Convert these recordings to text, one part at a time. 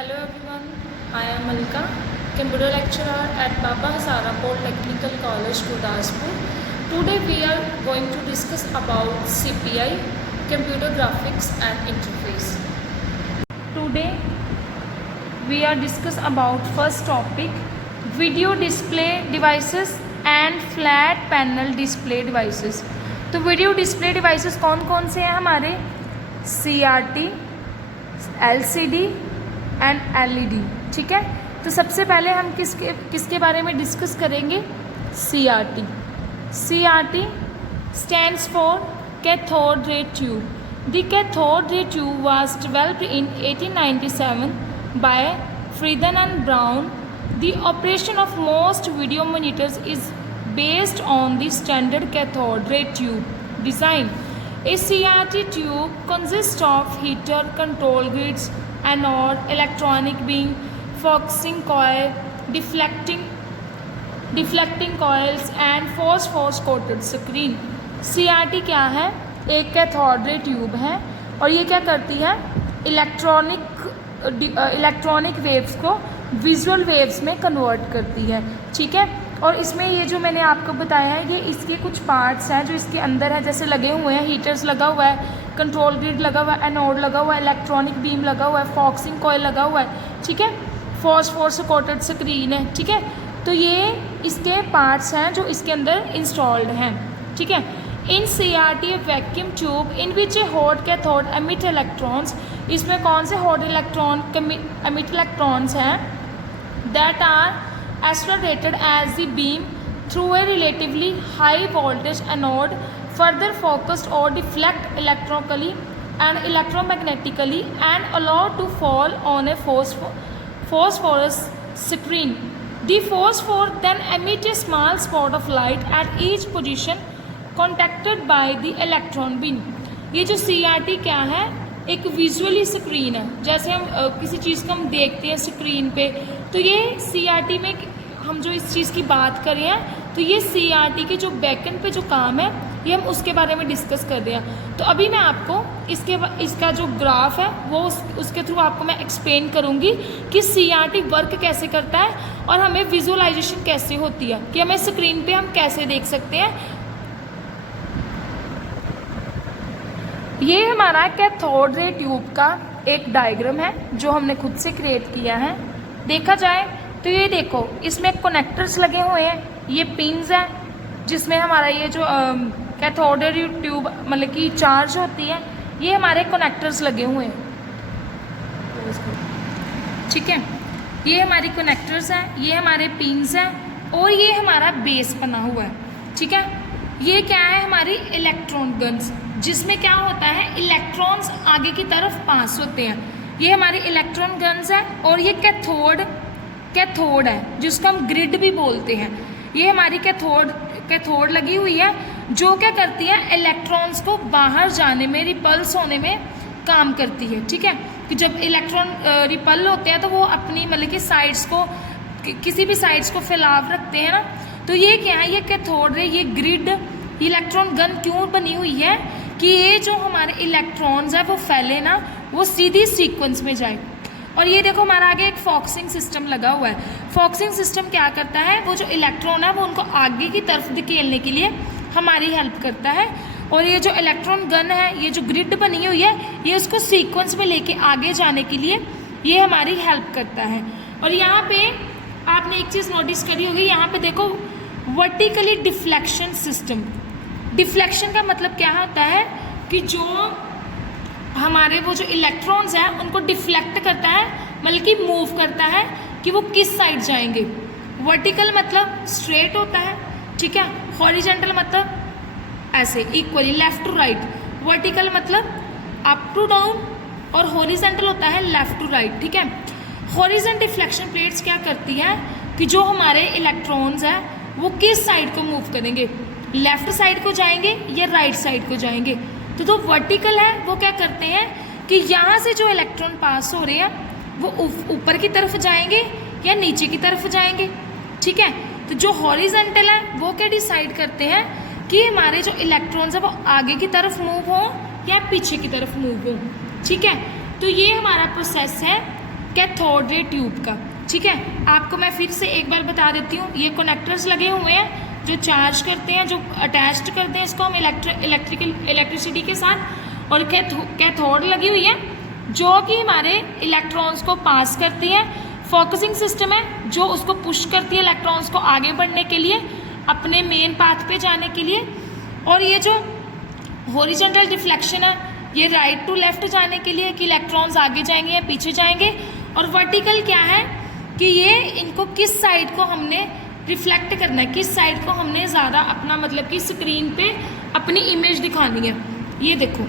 Hello everyone, I am Malika, computer lecturer at Baba Hazara Polytechnical College, Gurdaspur. Today we are going to discuss about CPI, computer graphics and interface. Today we are discuss about first topic, video display devices and flat panel display devices. तो video display devices कौन कौन से हैं हमारे? CRT, LCD and LED. ठीक है, तो सबसे पहले हम किसके बारे में डिस्कस करेंगे? CRT. CRT stands for cathode ray tube. The cathode ray tube was developed in 1897 by Friedan and Brown. The operation of most video monitors is based on the standard cathode ray tube design. A CRT tube consists of heater, control grids, anode, electronic beam, focusing coil, deflecting coils and phosphorus coated screen. CRT क्या है? एक cathode ray tube है और ये क्या करती है? Electronic waves को विजुअल वेव्स में कन्वर्ट करती है. ठीक है, और इसमें ये जो मैंने आपको बताया है ये इसके कुछ पार्ट्स हैं जो इसके अंदर है, जैसे लगे हुए हैं. हीटर्स लगा हुआ है, कंट्रोल ग्रिड लगा हुआ है, एनोड लगा हुआ है, इलेक्ट्रॉनिक बीम लगा हुआ है, फॉक्सिंग कॉइल लगा हुआ है. ठीक है, फॉस्फोरस कोटेड स्क्रीन है. ठीक है, तो ये इसके पार्ट्स हैं जो इसके अंदर इंस्टॉल्ड हैं. ठीक है, in CRT vacuum tube in which a hot cathode emit electrons. इसमें कौन से हॉट इलेक्ट्रॉन एमिट इलेक्ट्रॉन्स हैं? That are accelerated as the beam through a relatively high voltage anode, further focused or deflect electrically and electromagnetically and allowed to fall on a phosphorus screen. The phosphor then emit a small spot of light at each position contacted by the electron beam. ये जो CRT क्या है? एक visually screen है. जैसे हम किसी चीज़ को हम देखते हैं स्क्रीन पे, तो ये CRT में हम जो इस चीज़ की बात कर रहे हैं, तो ये CRT के जो बैकएंड पे जो काम है ये हम उसके बारे में डिस्कस कर रहे हैं. तो अभी मैं आपको इसका जो ग्राफ है वो उसके थ्रू आपको मैं एक्सप्लेन करूँगी कि CRT वर्क कैसे करता है और हमें विजुअलाइजेशन कैसे होती है, कि हमें स्क्रीन पे हम कैसे देख सकते हैं. ये हमारा कैथोड रे ट्यूब का एक डायग्राम है जो हमने खुद से क्रिएट किया है. देखा जाए तो ये देखो, इसमें कनेक्टर्स लगे हुए हैं, ये पिंस है जिसमें हमारा ये जो कैथोड रे ट्यूब मतलब कि चार्ज होती है, ये हमारे कनेक्टर्स लगे हुए हैं. ठीक है, ये हमारी कनेक्टर्स हैं, ये हमारे पिंस हैं और ये हमारा बेस बना हुआ है. ठीक है, ये क्या है? हमारी इलेक्ट्रॉन गन्स, जिसमें क्या होता है? इलेक्ट्रॉन्स आगे की तरफ पास होते हैं. ये हमारी इलेक्ट्रॉन गन्स है और ये कैथोड है जिसको हम ग्रिड भी बोलते हैं. ये हमारी कैथोड लगी हुई है जो क्या करती है? इलेक्ट्रॉन्स को बाहर जाने में, रिपल्स होने में काम करती है. ठीक है, कि जब इलेक्ट्रॉन रिपल होते हैं तो वो अपनी मतलब कि साइड्स को, किसी भी साइड्स को फैलाव रखते हैं ना. तो ये क्या है? ये कैथोड रे, ये ग्रिड इलेक्ट्रॉन गन क्यों बनी हुई है? कि ये जो हमारे इलेक्ट्रॉन्स है वो फैले ना, वो सीधी सीक्वेंस में जाए. और ये देखो हमारा आगे एक फॉक्सिंग सिस्टम लगा हुआ है. फॉक्सिंग सिस्टम क्या करता है? वो जो इलेक्ट्रॉन है वो उनको आगे की तरफ धकेलने के लिए हमारी हेल्प करता है. और ये जो इलेक्ट्रॉन गन है, ये जो ग्रिड बनी हुई है, ये उसको सीक्वेंस में लेके आगे जाने के लिए ये हमारी हेल्प करता है. और यहाँ पे आपने एक चीज़ नोटिस करी होगी, यहाँ पे देखो वर्टिकली डिफ्लेक्शन सिस्टम. डिफ्लेक्शन का मतलब क्या होता है? कि जो हमारे वो जो इलेक्ट्रॉन्स हैं उनको डिफ्लेक्ट करता है, मतलब कि मूव करता है कि वो किस साइड जाएंगे. वर्टिकल मतलब स्ट्रेट होता है. ठीक है, हॉरिजॉन्टल मतलब ऐसे equally left to right. Vertical मतलब अप टू डाउन और हॉरिजॉन्टल होता है लेफ्ट टू राइट. ठीक है, हॉरिजॉन्टल डिफ्लेक्शन प्लेट्स क्या करती हैं कि जो हमारे इलेक्ट्रॉन्स हैं वो किस साइड को मूव करेंगे, लेफ्ट साइड को जाएंगे या राइट साइड को जाएंगे. तो वर्टिकल है वो क्या करते हैं कि यहाँ से जो इलेक्ट्रॉन पास हो रहे हैं वो ऊपर की तरफ जाएंगे या नीचे की तरफ जाएंगे. ठीक है, तो जो हॉरिजॉन्टल है वो क्या डिसाइड करते हैं कि हमारे जो इलेक्ट्रॉन्स है वो आगे की तरफ मूव हो या पीछे की तरफ मूव हो. ठीक है, तो ये हमारा प्रोसेस है कैथोड रे ट्यूब का। ठीक है, आपको मैं फिर से एक बार बता देती हूँ। ये कनेक्टर्स लगे हुए हैं जो चार्ज करते हैं, जो अटैच्ड करते हैं इसको हम इलेक्ट्रिसिटी के साथ, और कैथोड लगी हुई है जो कि हमारे इलेक्ट्रॉन्स को पास करती है। फोकसिंग सिस्टम है जो उसको पुश करती है इलेक्ट्रॉन्स को आगे बढ़ने के लिए, अपने मेन पाथ पे जाने के लिए। और ये जो हॉरिजॉन्टल डिफ्लेक्शन है ये राइट टू लेफ्ट जाने के लिए कि इलेक्ट्रॉन्स आगे जाएंगे या पीछे जाएंगे। और वर्टिकल क्या है कि ये इनको किस साइड को हमने रिफ्लेक्ट करना है, किस साइड को हमने ज़्यादा अपना मतलब कि स्क्रीन पे अपनी इमेज दिखानी है। ये देखो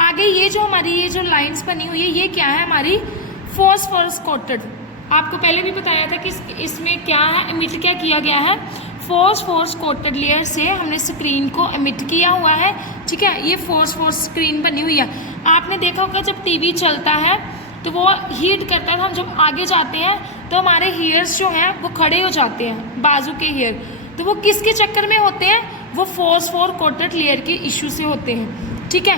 आगे ये जो हमारी ये जो लाइंस बनी हुई है ये क्या है, हमारी फॉस्फोरस कोटेड। आपको पहले भी बताया था कि इसमें क्या है, एमिट क्या किया गया है, फॉस्फोरस कोटेड लेयर से हमने स्क्रीन को एमिट किया हुआ है। ठीक है, ये फॉस्फोरस स्क्रीन बनी हुई है। आपने देखा होगा जब टीवी चलता है तो वो हीट करता है, हम जब आगे जाते हैं तो हमारे हेयर्स जो हैं वो खड़े हो जाते हैं, बाजू के हेयर, तो वो किसके चक्कर में होते हैं, वो फॉस्फोर कोटेड लेयर के इश्यू से होते हैं। ठीक है,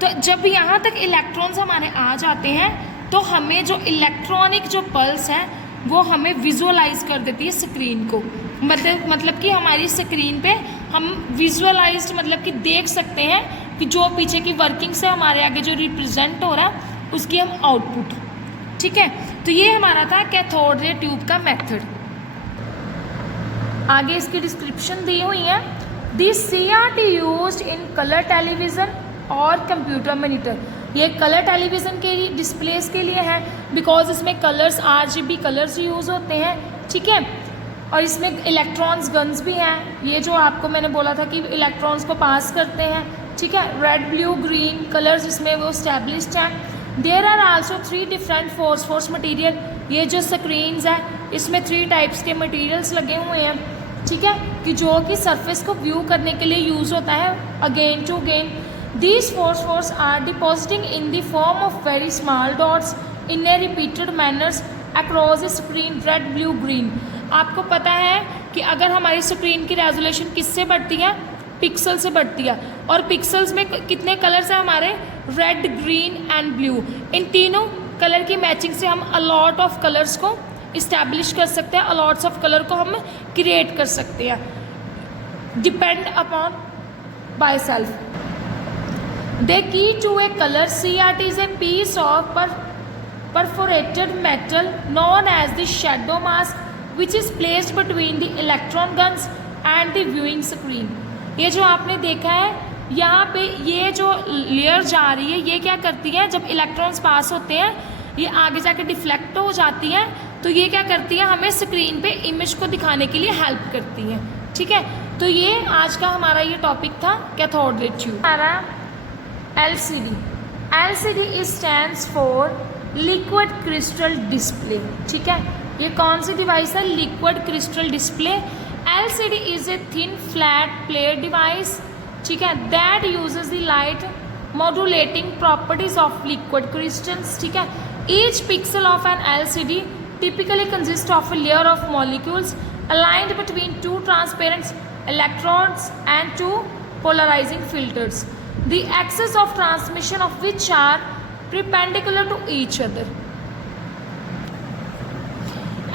तो जब यहाँ तक इलेक्ट्रॉन्स हमारे आ जाते हैं तो हमें जो इलेक्ट्रॉनिक जो पल्स है वो हमें विजुअलाइज कर देती है स्क्रीन को। मतलब कि हमारी स्क्रीन पे हम विजुअलाइज्ड मतलब कि देख सकते हैं कि जो पीछे की वर्किंग से हमारे आगे जो रिप्रेजेंट हो रहा है उसकी हम आउटपुट। ठीक है, तो ये हमारा था कैथोड रे ट्यूब का मेथड। आगे इसकी डिस्क्रिप्शन दी हुई है। This CRT used in colour television और कंप्यूटर मॉनिटर। ये कलर टेलीविज़न के लिए डिस्प्लेस के लिए है बिकॉज इसमें कलर्स RGB कलर्स यूज़ होते हैं। ठीक है, और इसमें इलेक्ट्रॉन्स गन्स भी हैं, ये जो आपको मैंने बोला था कि इलेक्ट्रॉन्स को पास करते हैं। ठीक है, रेड ब्लू ग्रीन कलर्स इसमें वो स्टैब्लिश्ड हैं। There are also 3 different phosphorus material. ये जो स्क्रीन्स है इसमें 3 टाइप्स के मटेरियल्स लगे हुए हैं। ठीक है, कि जो कि सरफेस को व्यू करने के लिए यूज़ होता है again to again. These phosphorus are depositing in the form of very small dots in a repeated manners across the screen red blue green. आपको पता है कि अगर हमारी स्क्रीन की रेजोल्यूशन किससे बढ़ती है, पिक्सल से बढ़ती है, और पिक्सल्स में कितने कलर्स हैं हमारे, रेड ग्रीन एंड ब्लू। इन तीनों कलर की मैचिंग से हम अलॉट ऑफ कलर्स को इस्टेब्लिश कर सकते हैं, अलॉट्स ऑफ कलर को हम क्रिएट कर सकते हैं depend upon by self. The key to a colour CRT is a piece of perforated metal known as the shadow mask which is placed between the electron guns and the viewing screen। ये जो आपने देखा है यहाँ पे ये जो layer जा रही है ये क्या करती है, जब इलेक्ट्रॉन्स पास होते हैं ये आगे जाके डिफ्लेक्ट हो जाती है, तो ये क्या करती है, हमें स्क्रीन पे इमेज को दिखाने के लिए हेल्प करती है। ठीक है, तो ये आज का हमारा ये टॉपिक था कैथोड रे ट्यूब। हमारा LCD is stands for liquid crystal display. ठीक है, ये कौन सी डिवाइस है, liquid crystal display. LCD is a thin flat plate device. ठीक है, that uses the light modulating properties of liquid crystals. ठीक है, each pixel of an LCD typically consists of a layer of molecules aligned between 2 transparent electrodes and 2 polarizing filters, the axes of transmission of which are perpendicular to each other।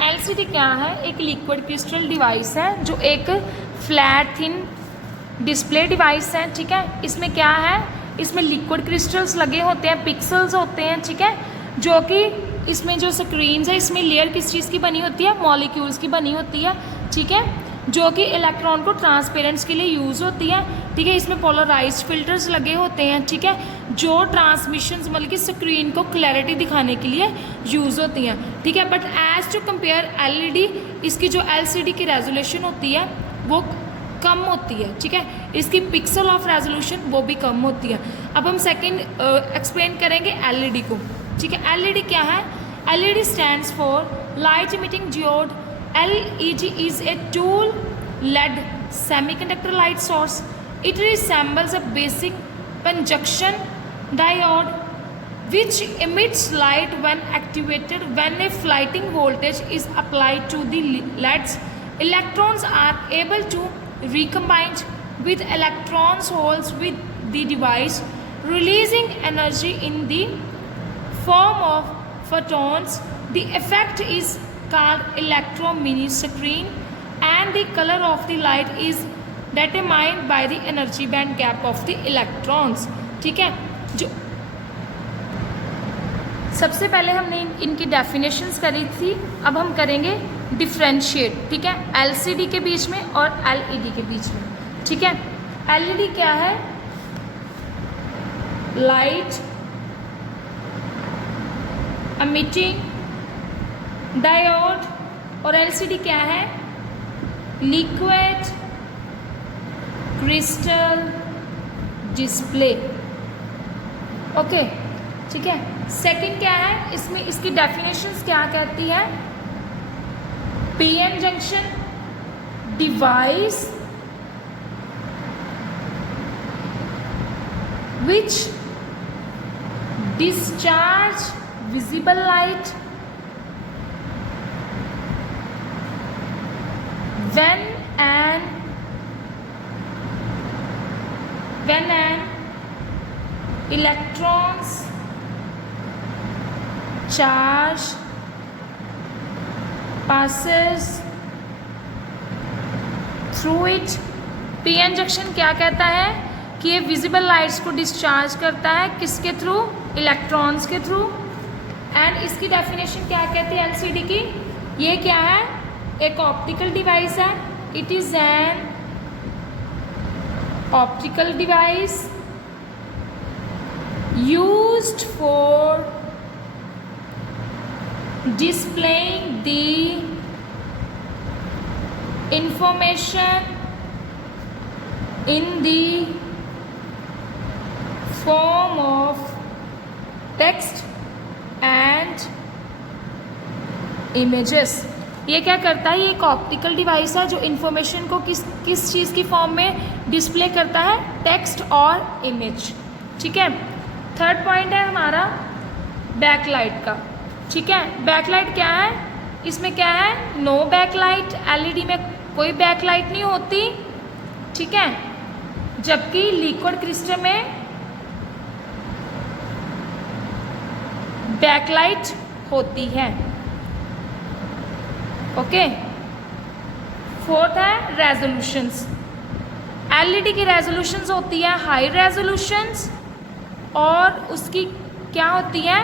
LCD क्या है, एक liquid crystal device है जो एक flat thin display device है। ठीक है, इसमें क्या है, इसमें लिक्विड क्रिस्टल्स लगे होते हैं, पिक्सल्स होते हैं। ठीक है, जो कि इसमें जो स्क्रीन्स है इसमें लेयर किस चीज़ की बनी होती है, मॉलिक्यूल्स की बनी होती है। ठीक है, जो कि इलेक्ट्रॉन को ट्रांसपेरेंस के लिए यूज़ होती है। ठीक है, इसमें पोलराइज्ड फिल्टर्स लगे होते हैं। ठीक है, जो ट्रांसमिशंस मतलब कि स्क्रीन को क्लैरिटी दिखाने के लिए यूज़ होती हैं। ठीक है, but as to compare LED, इसकी जो LCD की रेजोल्यूशन होती है वो कम होती है। ठीक है, इसकी पिक्सल ऑफ रेजोल्यूशन वो भी कम होती है। अब हम सेकंड एक्सप्लेन करेंगे LED को। ठीक है, LED क्या है, LED stands for light emitting diode. LED is a dual LED semiconductor light source. It resembles a basic junction diode which emits light when activated. When a flighting voltage is applied to the LEDs, electrons are able to recombine with electrons holes with the device, releasing energy in the form of photons The effect is called electromini-screen and the color of the light is determined by the energy band gap of the electrons. ठीक है, जो सबसे पहले हमने इनकी definitions करी थी, अब हम करेंगे डिफ्रेंशिएट. ठीक है, LCD के बीच में और LED के बीच में. ठीक है, LED क्या है? Light emitting diode. और LCD क्या है? Liquid crystal display. ओके, ठीक है. सेकंड क्या है इसमें, इसकी डेफिनेशंस क्या कहती है? PN junction device which discharge visible light when an electrons charge passes through it. PN junction क्या कहता है कि ये विजिबल लाइट्स को डिस्चार्ज करता है, किसके थ्रू? इलेक्ट्रॉन्स के थ्रू. एंड इसकी डेफिनेशन क्या कहती है LCD की? ये क्या है? एक ऑप्टिकल डिवाइस है. It is an optical device used for displaying the information in the form of text and images. ये क्या करता है? ये एक ऑप्टिकल डिवाइस है जो इंफॉर्मेशन को किस चीज़ की फॉर्म में डिस्प्ले करता है? टेक्स्ट और इमेज. ठीक है. थर्ड पॉइंट है हमारा बैकलाइट का. ठीक है, बैकलाइट क्या है? इसमें क्या है? No backlight. LED में कोई बैकलाइट नहीं होती. ठीक है, जबकि लिक्विड क्रिस्टल में बैकलाइट होती है. ओके. फोर्थ है रेजोल्यूशंस. LED की रेजोल्यूशंस होती है हाई रेजोल्यूशंस और उसकी क्या होती है?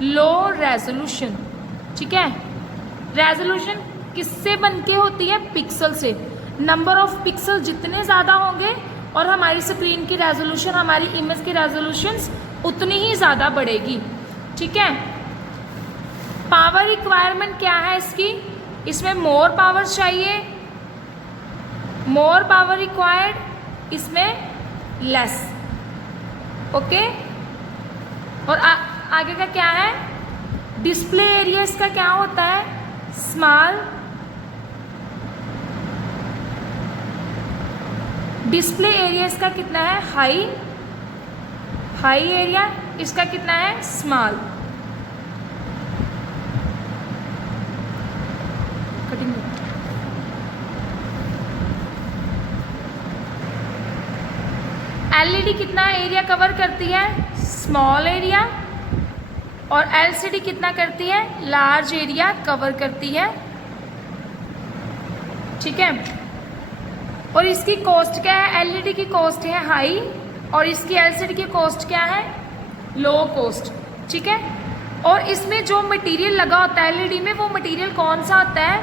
Low resolution. ठीक है, रेजोल्यूशन किससे बनके होती है? पिक्सल से. नंबर ऑफ पिक्सल जितने ज़्यादा होंगे और हमारी स्क्रीन की रेजोल्यूशन, हमारी इमेज की रेजोल्यूशंस उतनी ही ज़्यादा बढ़ेगी. ठीक है. पावर रिक्वायरमेंट क्या है इसकी? इसमें मोर पावर चाहिए, मोर पावर रिक्वायर्ड. इसमें लेस. ओके. और आगे का क्या है? डिस्प्ले एरिया इसका क्या होता है? स्मॉल. डिस्प्ले एरिया इसका कितना है? हाई. हाई एरिया इसका कितना है? स्मॉल. कटिंग. LED कितना एरिया कवर करती है? Small area. और LCD कितना करती है? लार्ज एरिया कवर करती है. ठीक है. और इसकी कॉस्ट क्या है? LED की कॉस्ट है हाई और इसकी LCD की कॉस्ट क्या है? Low cost. ठीक है. और इसमें जो मटेरियल लगा होता है LED में, वो मटेरियल कौन सा होता है?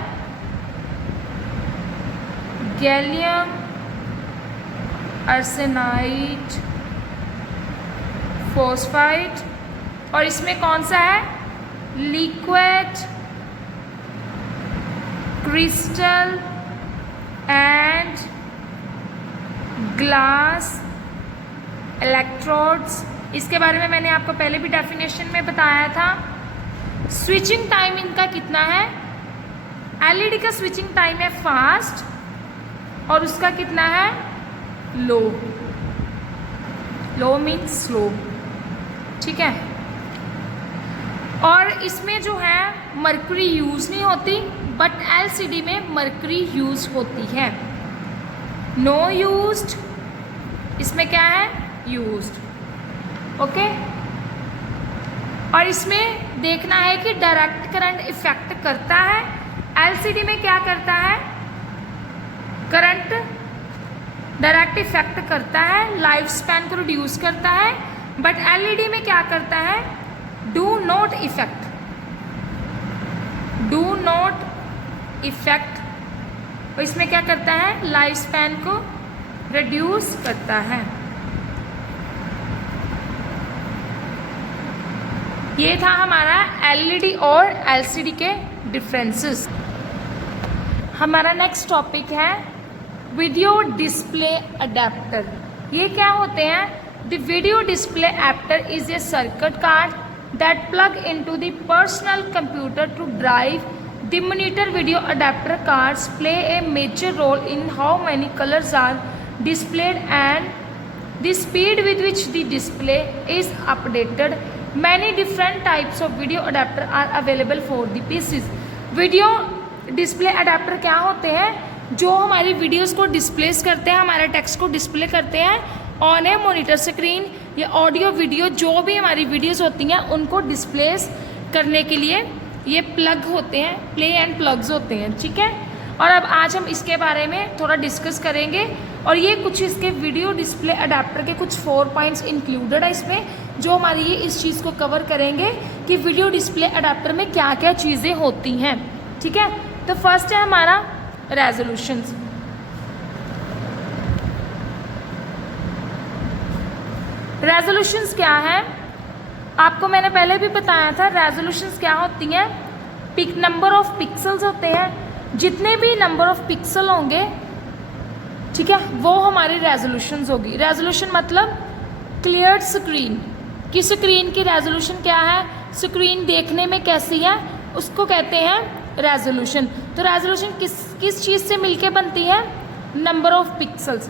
Gallium arsenide phosphide. और इसमें कौन सा है? Liquid crystal and glass electrodes. इसके बारे में मैंने आपको पहले भी डेफिनेशन में बताया था. स्विचिंग टाइम इनका कितना है? LED का स्विचिंग टाइम है फास्ट और उसका कितना है? लो. लो मीन्स स्लो. ठीक है. और इसमें जो है मरकरी यूज़ नहीं होती, बट LCD में मरकरी यूज़ होती है. No used. इसमें क्या है? यूज्ड. ओके. और इसमें देखना है कि डायरेक्ट करंट इफेक्ट करता है। एलसीडी में क्या करता है, करंट डायरेक्ट इफेक्ट करता है, लाइफ स्पैन को रिड्यूस करता है, बट एलईडी में क्या करता है, do not effect, do not effect. और इसमें क्या करता है, लाइफ स्पैन को रिड्यूस करता है। ये था हमारा एलईडी और एलसीडी के डिफरेंसेस। हमारा नेक्स्ट टॉपिक है वीडियो डिस्प्ले अडेप्टर। ये क्या होते हैं, the video display adapter is a circuit card that plug into the personal computer to drive the monitor. Video adapter cards play a major role in how many colours are displayed and the speed with which the display is updated. Many different types of video adapter are available for the PCs. Video display adapter क्या होते हैं, जो हमारी videos को displace करते हैं, हमारे text को डिस्प्ले करते हैं ऑन ए मॉनिटर स्क्रीन या ऑडियो वीडियो, जो भी हमारी वीडियोस होती हैं उनको डिस्प्लेस करने के लिए ये प्लग होते हैं, प्ले एंड प्लग्स होते हैं, ठीक है। और अब आज हम इसके बारे में थोड़ा डिस्कस करेंगे और ये कुछ इसके वीडियो डिस्प्ले अडेप्टर के कुछ 4 पॉइंट्स इंक्लूडेड है इसमें, जो हमारी ये इस चीज़ को कवर करेंगे कि वीडियो डिस्प्ले अडेप्टर में क्या क्या चीज़ें होती हैं, ठीक है। तो फर्स्ट है हमारा रेजोल्यूशंस। रेजोल्यूशंस क्या है, आपको मैंने पहले भी बताया था। रेजोल्यूशंस क्या होती हैं, नंबर ऑफ पिक्सल्स होते हैं, जितने भी नंबर ऑफ पिक्सल होंगे, ठीक है, वो हमारी रेजोल्यूशंस होगी। रेजोल्यूशन मतलब क्लियर स्क्रीन, कि स्क्रीन की रेजोल्यूशन क्या है, स्क्रीन देखने में कैसी है, उसको कहते हैं रेजोल्यूशन। तो रेजोल्यूशन किस चीज़ से मिलके बनती है, नंबर ऑफ पिक्सल्स।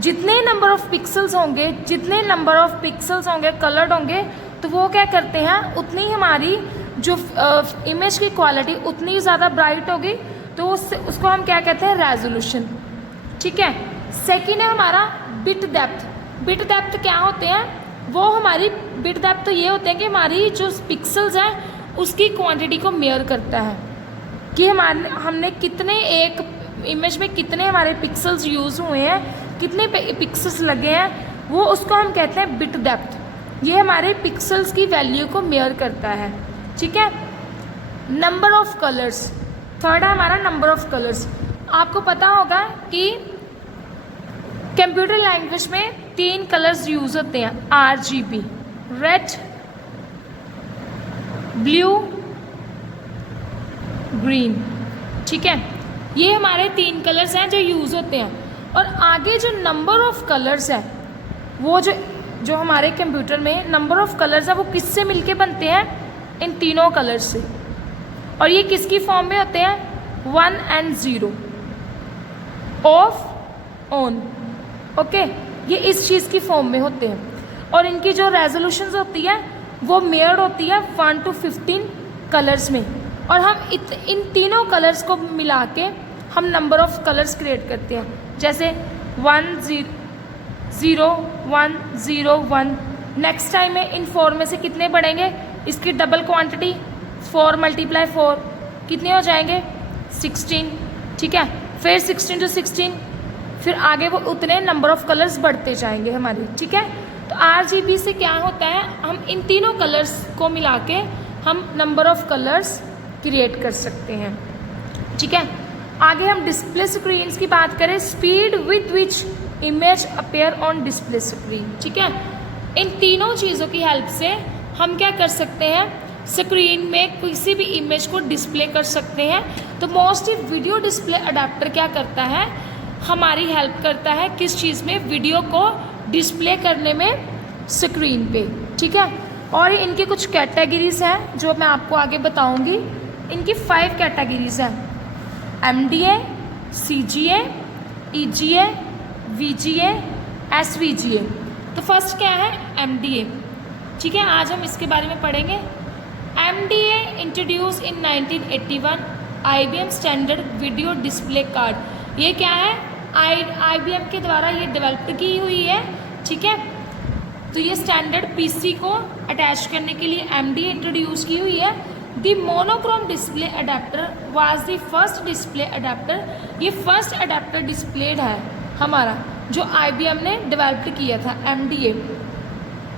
जितने नंबर ऑफ पिक्सल्स होंगे, जितने नंबर ऑफ पिक्सल्स होंगे कलर्ड होंगे, तो वो क्या करते हैं, उतनी हमारी जो इमेज की क्वालिटी उतनी ज़्यादा ब्राइट होगी, तो उसको हम क्या कहते हैं, रेजोल्यूशन, ठीक है। सेकेंड है हमारा बिट डेप्थ। बिट डेप्थ क्या होते हैं, वो हमारी बिट डेप्थ तो ये होते हैं कि हमारी जो पिक्सल्स हैं उसकी क्वांटिटी को मेयर करता है, कि हमने कितने एक इमेज में कितने हमारे पिक्सल्स यूज़ हुए हैं, कितने पिक्सल्स लगे हैं, वो उसको हम कहते हैं बिट डेप्थ। ये हमारे पिक्सल्स की वैल्यू को मेयर करता है, ठीक है। नंबर ऑफ कलर्स, थर्ड है हमारा नंबर ऑफ कलर्स। आपको पता होगा कि कंप्यूटर लैंग्वेज में 3 कलर्स यूज होते हैं, RGB, रेड, ब्लू, ग्रीन, ठीक है। ये हमारे 3 कलर्स हैं जो यूज होते हैं। और आगे जो नंबर ऑफ कलर्स है, वो जो हमारे कंप्यूटर में नंबर ऑफ कलर्स है, वो किससे मिलके बनते हैं, इन तीनों कलर्स से। और ये किसकी फॉर्म में होते हैं, 1 and 0, ऑफ, ऑन, ओके, ये इस चीज़ की फॉर्म में होते हैं। और इनकी जो रेजोल्यूशंस होती है वो मेयर्ड होती है 1 to 15 कलर्स में। और हम इन तीनों कलर्स को मिला के हम नंबर ऑफ कलर्स क्रिएट करते हैं, जैसे 1 0 1 0 1। नेक्स्ट टाइम में इन 4 में से कितने बढ़ेंगे, इसकी डबल क्वांटिटी 4 × 4 कितने हो जाएंगे, 16, ठीक है। फिर 16 to 16, फिर आगे वो उतने नंबर ऑफ कलर्स बढ़ते जाएंगे हमारे, ठीक है। तो RGB से क्या होता है, हम इन तीनों कलर्स को मिला के हम नंबर ऑफ कलर्स क्रिएट कर सकते हैं, ठीक है। आगे हम डिस्प्ले स्क्रीन्स की बात करें, speed with which image appear on display screen, ठीक है। इन तीनों चीज़ों की हेल्प से हम क्या कर सकते हैं, स्क्रीन में किसी भी इमेज को डिस्प्ले कर सकते हैं। तो मोस्टली वीडियो डिस्प्ले अडेप्टर क्या करता है, हमारी हेल्प करता है किस चीज़ में, वीडियो को डिस्प्ले करने में स्क्रीन पे, ठीक है। और इनकी कुछ कैटेगरीज हैं जो मैं आपको आगे बताऊंगी। इनकी 5 कैटेगरीज हैं, MDA, CGA, EGA, VGA, SVGA। तो फर्स्ट क्या है, MDA, ठीक है, आज हम इसके बारे में पढ़ेंगे। MDA इंट्रोड्यूस इन 1981 IBM standard video display card. ये क्या है, IBM के द्वारा ये डेवलप की हुई है, ठीक है। तो ये स्टैंडर्ड PC को अटैच करने के लिए MD इंट्रोड्यूस की हुई है। The monochrome display adapter was the first display adapter. ये फर्स्ट अडेप्टर डिस्प्लेड है हमारा जो IBM ने डेवलप किया था, MDA।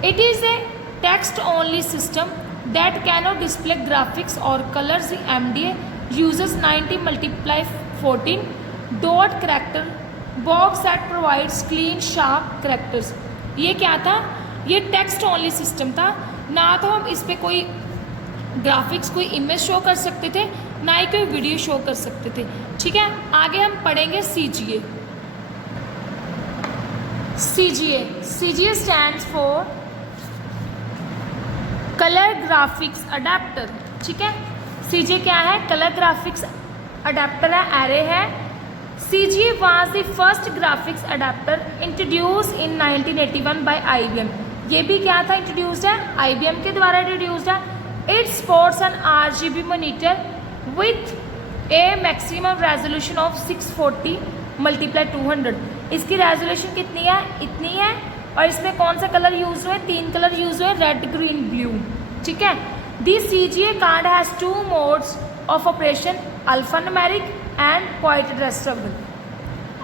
It is a text only system that cannot display graphics और colours. MDA uses 90x14 dot character box that provides clean sharp characters. ये क्या था? ये टेक्स्ट ओनली सिस्टम था, ना तो हम इस पर कोई ग्राफिक्स, कोई इमेज शो कर सकते थे, ना ही कोई वीडियो शो कर सकते थे। ठीक है, आगे हम पढ़ेंगे CGA। CGA stands for colour graphics adapter. ठीक है, CGA क्या है? कलर ग्राफिक्स अडेप्टर है, एरे है। CGA was the first graphics adapter introduced in 1981 by IBM। ये भी क्या था? इंट्रोड्यूस्ड है, IBM के द्वारा इंट्रोड्यूस्ड है। It supports an RGB monitor with a maximum resolution of 640 × 200। इसकी रेजोल्यूशन कितनी है? इतनी है। और इसमें कौन सा कलर यूज हुए? 3 कलर यूज हुए, रेड, ग्रीन, ब्लू। ठीक है, the CGA card has 2 modes of operation, alpha numeric and pointed addressable.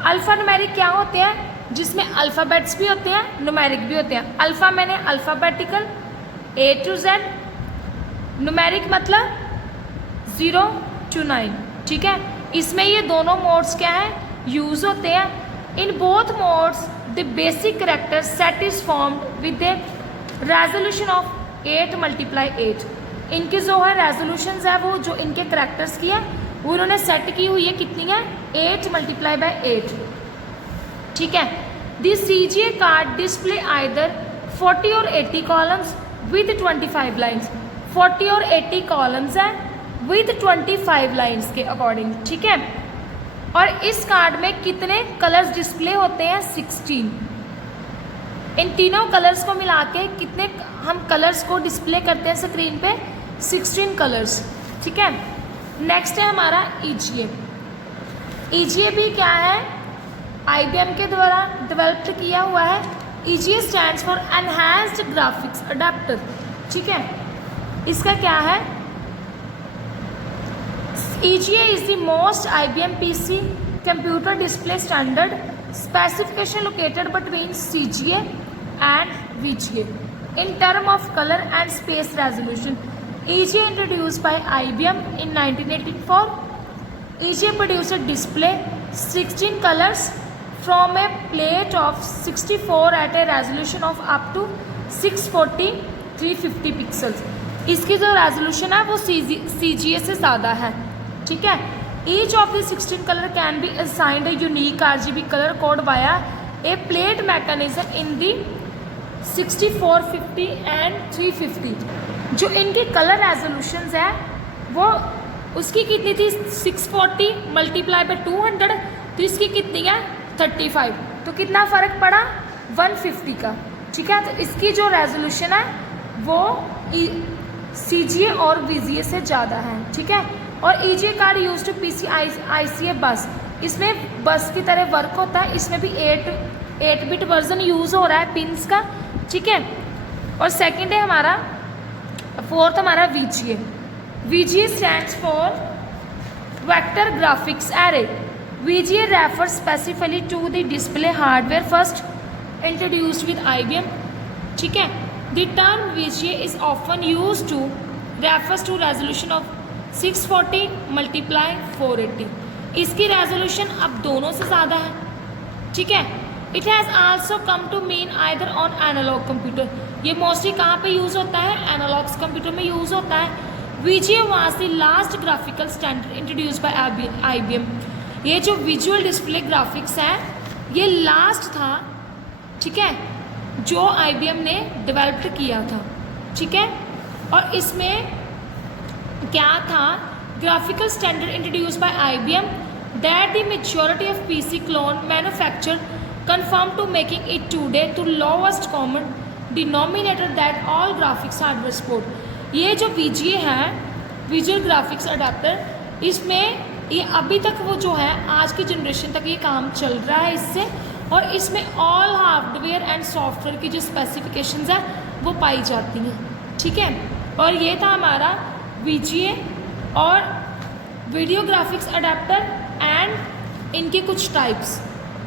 Alpha numeric क्या होते हैं? जिसमें अल्फ़ाबेट्स भी होते हैं, न्यूमेरिक भी होते हैं। अल्फ़ा मैंने alphabetical A to Z, numeric मतलब 0 to 9। ठीक है, इसमें ये दोनों मोड्स क्या है? यूज़ होते हैं। In both modes the basic character set is formed with A resolution of 8 × 8। इनके जो है रेजोल्यूशंस है वो जो इनके करेक्टर्स की है वो उन्होंने सेट की हुई है, कितनी है? 8 × 8। ठीक है, the CGA card display either 40 और 80 कॉलम्स विद 25 लाइन्स। 40 और 80 कॉलम्स है विद 25 लाइन्स के अकॉर्डिंग। ठीक है, और इस कार्ड में कितने कलर्स डिस्प्ले होते हैं? 16। इन तीनों कलर्स को मिला के कितने हम कलर्स को डिस्प्ले करते हैं स्क्रीन पे? 16 कलर्स। ठीक है, नेक्स्ट है हमारा EGA। EGA भी क्या है? IBM के द्वारा डेवलप किया हुआ है। EGA stands for enhanced graphics adapter. ठीक है, इसका क्या है? EGA is the most IBM PC computer display standard specification located between CGA and VGA in term of color and space resolution. EGA introduced by IBM in 1984. EGA produced a display 16 colors from a plate of 64 at a resolution of up to 640x350 pixels। इसकी जो resolution है वो CGA से ज़्यादा है। ठीक है, each of the 16 colour can be assigned a unique RGB colour code via A plate mechanism in the 64, 50 and 350। जो इनकी कलर रेजोल्यूशंस है वो उसकी कितनी थी? 640 × 200। तो इसकी कितनी है? 35। तो कितना फ़र्क पड़ा? 150 का। ठीक है, तो इसकी जो रेजोल्यूशन है वो CGA और VGA से ज़्यादा है। ठीक है, और EGA card use to PCIe bus. इसमें बस की तरह वर्क होता है। इसमें भी 8 बिट वर्जन यूज़ हो रहा है पिन्स का। ठीक है, और सेकंड है हमारा, फोर्थ हमारा VGA। VGA stands for vector graphics array. VGA refers specifically to the display hardware first introduced with IBM। ठीक है, the term VGA is often use to refers to resolution of 640 × 480। इसकी resolution अब दोनों से ज़्यादा है। ठीक है, it has also come to mean either on analog computer. ये मोस्टली कहाँ पे यूज़ होता है? एनालॉग्स कंप्यूटर में यूज़ होता है। VGA was the last graphical standard introduced by IBM। ये जो विजुअल डिस्प्ले ग्राफिक्स है ये लास्ट था। ठीक है, जो IBM ने डेवलप किया था। ठीक है, और इसमें क्या था? Graphical standard introduced by IBM that the majority of PC clone manufacture confirm to making it today to lowest common denominator that all graphics hardware support. ये जो VGA है, विजुअल ग्राफिक्स अडेप्टर, इसमें ये अभी तक वो जो है आज की जनरेशन तक ये काम चल रहा है इससे। और इसमें ऑल हार्डवेयर एंड सॉफ्टवेयर की जो स्पेसिफिकेशंस है वो पाई जाती हैं। ठीक है। और ये था हमारा VGA और वीडियो ग्राफिक्स अडेप्टर एंड इनके कुछ टाइप्स,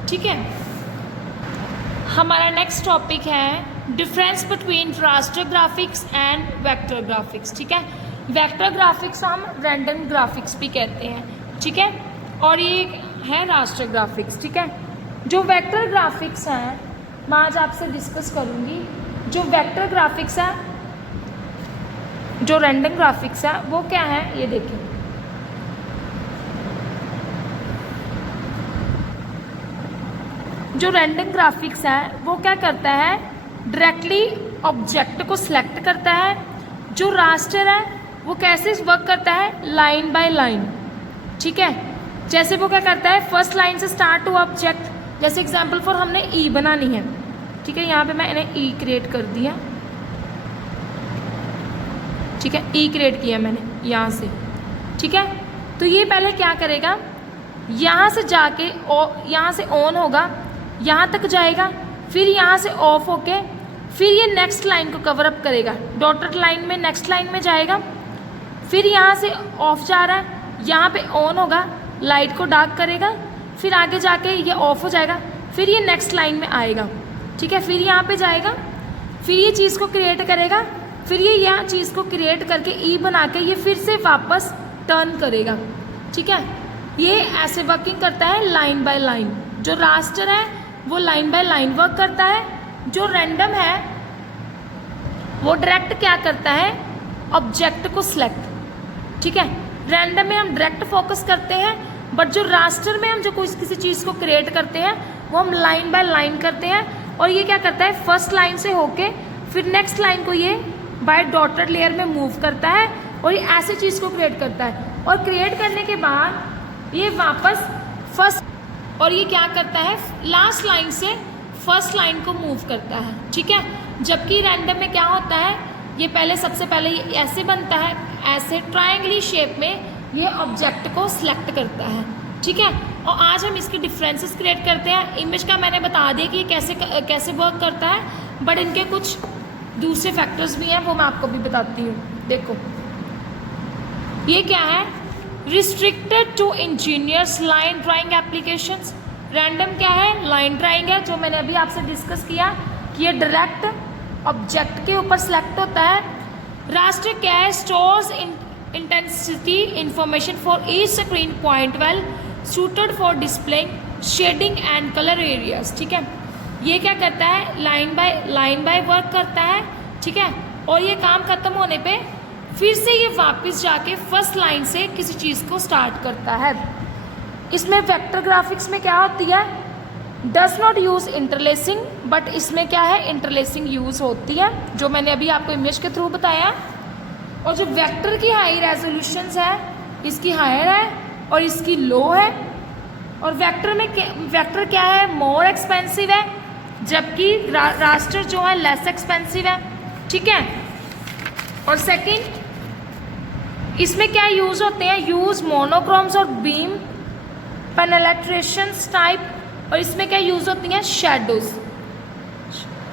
ठीक है। हमारा नेक्स्ट टॉपिक है difference between raster graphics and vector graphics, ठीक है। वेक्टर ग्राफिक्स हम रैंडम ग्राफिक्स भी कहते हैं, ठीक है, और ये है रास्टर ग्राफिक्स, ठीक है। जो वेक्टर ग्राफिक्स हैं मैं आज आपसे डिस्कस करूँगी। जो वेक्टर ग्राफिक्स है, जो रैंडम ग्राफिक्स है, वो क्या है ये देखिए। जो रैंडम ग्राफिक्स है वो क्या करता है, डायरेक्टली ऑब्जेक्ट को सिलेक्ट करता है। जो रास्टर है वो कैसे वर्क करता है, लाइन बाय लाइन, ठीक है। जैसे वो क्या करता है, फर्स्ट लाइन से स्टार्ट हुआ ऑब्जेक्ट, जैसे एग्जांपल फॉर हमने ई बनानी है, ठीक है। यहाँ पे मैंने ई क्रिएट कर दिया, ठीक है, ई क्रिएट किया मैंने यहाँ से, ठीक है। तो ये पहले क्या करेगा, यहाँ से जाके यहाँ से ऑन होगा, यहाँ तक जाएगा, फिर यहाँ से ऑफ होके फिर ये नेक्स्ट लाइन को कवर अप करेगा, डॉटेड लाइन में नेक्स्ट लाइन में जाएगा, फिर यहाँ से ऑफ जा रहा है, यहाँ पे ऑन होगा, लाइट को डार्क करेगा, फिर आगे जाके ये ऑफ हो जाएगा, फिर ये नेक्स्ट लाइन में आएगा, ठीक है, फिर यहाँ पे जाएगा, फिर ये चीज़ को क्रिएट करेगा, फिर ये यहाँ चीज़ को क्रिएट करके ई बना के ये फिर से वापस टर्न करेगा, ठीक है। ये ऐसे वर्किंग करता है लाइन बाय लाइन। जो रास्टर है वो लाइन बाय लाइन वर्क करता है। जो रैंडम है वो डायरेक्ट क्या करता है, ऑब्जेक्ट को सिलेक्ट, ठीक है। रैंडम में हम डायरेक्ट फोकस करते हैं, बट जो रास्टर में हम जो कोई किसी चीज़ को क्रिएट करते हैं वो हम लाइन बाय लाइन करते हैं। और ये क्या करता है, फर्स्ट लाइन से होके फिर नेक्स्ट लाइन को ये बाय डॉटेड लेयर में मूव करता है और ये ऐसी चीज़ को क्रिएट करता है। और क्रिएट करने के बाद ये वापस फर्स्ट, और ये क्या करता है, लास्ट लाइन से फर्स्ट लाइन को मूव करता है, ठीक है। जबकि रैंडम में क्या होता है, ये पहले सबसे पहले ये ऐसे बनता है, ऐसे ट्रायंगली शेप में ये ऑब्जेक्ट को सिलेक्ट करता है, ठीक है। और आज हम इसके डिफरेंसेस क्रिएट करते हैं। इमेज का मैंने बता दिया कि ये कैसे वर्क करता है, बट इनके कुछ दूसरे फैक्टर्स भी हैं, वो मैं आपको भी बताती हूँ। देखो ये क्या है, restricted to engineers line drawing applications. Random क्या है, लाइन ड्राइंग है, जो मैंने अभी आपसे डिस्कस किया कि ये डायरेक्ट ऑब्जेक्ट के ऊपर सिलेक्ट होता है। रास्टर क्या है, stores intensity information for each screen point well suited for displaying shading and colour areas, ठीक है। ये क्या करता है, लाइन बाय वर्क करता है, ठीक है। और ये काम खत्म होने पे फिर से ये वापस जाके फर्स्ट लाइन से किसी चीज़ को स्टार्ट करता है। इसमें वेक्टर ग्राफिक्स में क्या होती है, does not use interlacing, but इसमें क्या है, इंटरलेसिंग यूज़ होती है, जो मैंने अभी आपको इमेज के थ्रू बताया। और जो वेक्टर की हाई रेजोल्यूशंस है, इसकी हायर है और इसकी लो है। और वेक्टर क्या है, मोर एक्सपेंसिव है, जबकि रास्टर जो है लेस एक्सपेंसिव है, ठीक है। और सेकंड, इसमें क्या यूज़ होते हैं, यूज़ मोनोक्रोम्स और बीम पेनेट्रेशंस टाइप। और इसमें क्या यूज़ होती हैं, शेडोज़,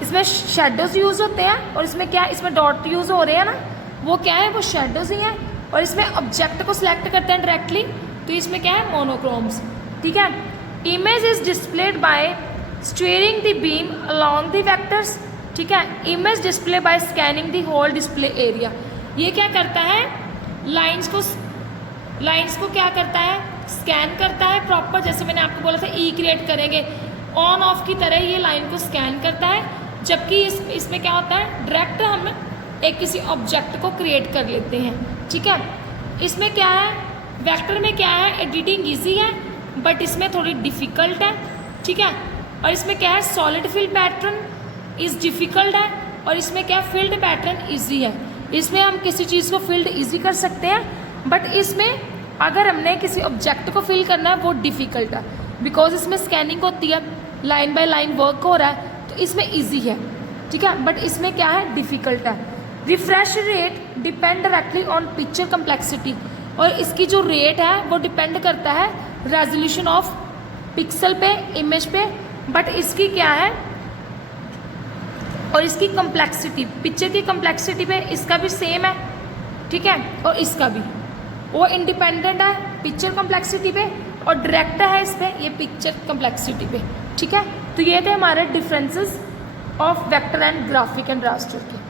इसमें शेडोज़ यूज़ होते हैं। और इसमें क्या, इसमें डॉट यूज़ हो रहे हैं ना, वो क्या है, वो शेडोज़ ही हैं। और इसमें ऑब्जेक्ट को सिलेक्ट करते हैं डायरेक्टली, तो इसमें क्या है, मोनोक्रोम्स, ठीक है। Image is displayed bye steering the beam along the vectors, ठीक है। Image display bye scanning the hole display area. ये क्या करता है, लाइंस को क्या करता है, स्कैन करता है प्रॉपर। जैसे मैंने आपको बोला था ई क्रिएट करेंगे, ऑन ऑफ की तरह ये लाइन को स्कैन करता है। जबकि इसमें क्या होता है, डायरेक्ट हम एक किसी ऑब्जेक्ट को क्रिएट कर लेते हैं, ठीक है। इसमें क्या है, वेक्टर में क्या है, एडिटिंग ईजी है, बट इसमें थोड़ी डिफ़िकल्ट है, ठीक है। और इसमें क्या है, solid fill pattern is difficult है। और इसमें क्या है, फील्ड पैटर्न ईजी है। इसमें हम किसी चीज़ को फील्ड ईजी कर सकते हैं, बट इसमें अगर हमने किसी ऑब्जेक्ट को फिल करना है वो डिफ़िकल्ट है, बिकॉज इसमें स्कैनिंग होती है, लाइन बाय लाइन वर्क हो रहा है, तो इसमें ईजी है, ठीक है। बट इसमें क्या है, डिफ़िकल्ट है। Refresh rate depend directly on picture complexity. और इसकी जो रेट है वो डिपेंड करता है रेजोल्यूशन ऑफ पिक्सल पे, इमेज पे। बट इसकी क्या है, और इसकी कम्प्लेक्सिटी, पिक्चर की कम्प्लेक्सिटी पे इसका भी सेम है, ठीक है, और इसका भी, वो इंडिपेंडेंट है पिक्चर कम्प्लेक्सिटी पे और डायरेक्ट है इस पे ये पिक्चर कम्प्लेक्सिटी पे, ठीक है। तो ये थे हमारे differences of vector and graphic and raster के।